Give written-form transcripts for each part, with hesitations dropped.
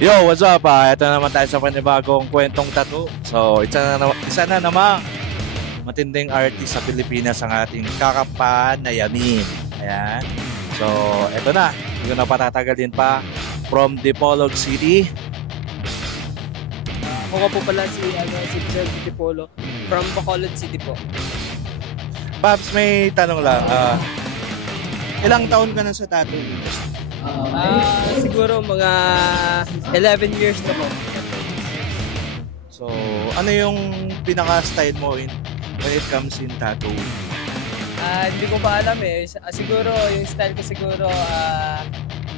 Yo, what's up? Ito na naman tayo sa panibagong kwentong tattoo. So, isa na namang matinding artist sa Pilipinas ang ating kakampahan na Yamin. Ayan. So, ito na. Hindi ko na patatagalin pa. From Dipolog City. Ako po pala si Jen Dipolo from Bacolod City po. Paps, may tanong lang. Ilang taon ka na sa tattoo industry? Siguro mga 11 years na po. So, ano yung pinaka-style mo when it comes in tattoo? Hindi ko pa alam eh. Siguro yung style ko siguro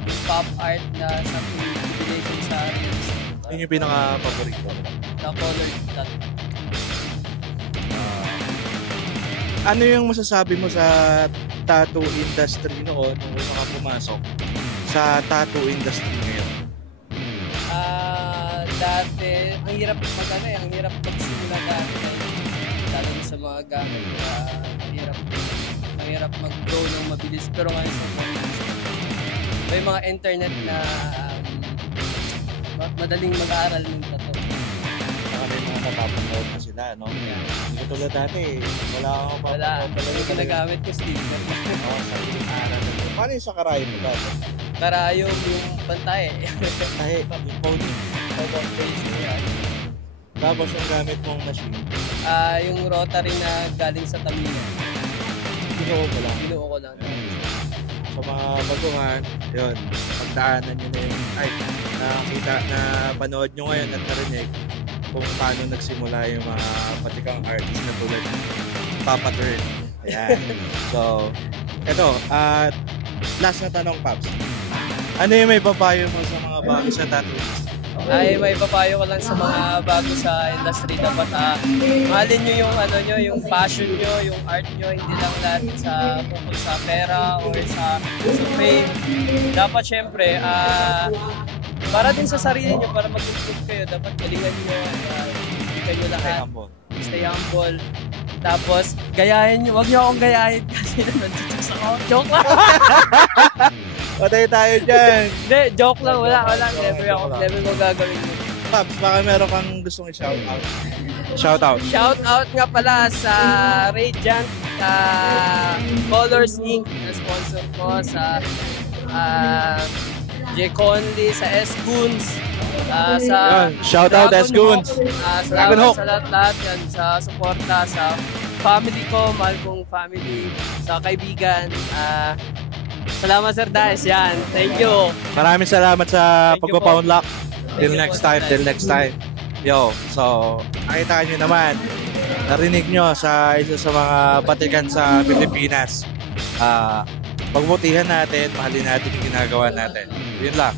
yung pop art na something relation sa Yun yung pinaka-paborito? na colored tattoo. Ano yung masasabi mo sa tattoo industry noon nung una ka pumasok sa tattoo industry ngayon? Dati, ang hirap ang hirap magsimula dati lalo na sa mga gamit ang hirap mag-grow ng mabilis, pero ngayon sa may mga internet na madaling mag-aaral ng tattoo. Saka may mga napapanood na sila, no? Hindi ko tulad dati, wala akong mapapanood. Wala ko nagamit ko sticker. Sariling aral na ito. Paano yung sa karayo mo dati? Karayom yung pantay. Tahe, yung pony. Tapos yung gamit mong machine? Yung rotary na galing sa Tamiya. Binuo ko lang. Binuo ko lang. Sa mga baguhan, yun, pagdaanan nyo na yung, nakita na panood nyo ngayon at narinig kung paano nagsimula yung mga patikang artist na tulad ni Papa Turn. Ayan. So, eto, last na tanong, Paps. Ano yung may papayo mo sa mga bago sa tattoo industry? May papayo ko lang sa mga bago sa industry. Dapat mahalin nyo yung yung passion nyo, yung art nyo, hindi lang lahat tungkol sa pera or sa fame. Dapat syempre, para din sa sarili nyo, para mag-improve kayo, dapat galingan nyo, ibigay nyo lahat. Stay humble. Tapos, gayahin nyo. Huwag nyo akong gayahin kasi nandichicks ako. Joke lang! Patay tayo dyan! Hindi, joke lang. Wala. Never ko gagawin yun. Paps, baka meron kang gustong i-shoutout. Shoutout. Shoutout nga pala sa Radiant Colors Inc. na sponsor ko, sa J. Conley, sa S-Goons, sa shoutout S-Goons. Salamat sa lahat yan, sa suporta, sa family ko, mahal kong family, sa kaibigan. Salamat Sir Dice, yan. Thank you. Maraming salamat sa pagpapaunlock. Till next time. Yo, so nakita nyo naman, narinig nyo sa isa sa mga batikan sa Pilipinas. Pagbutihan natin, mahalin natin yung ginagawa natin. Yun lang.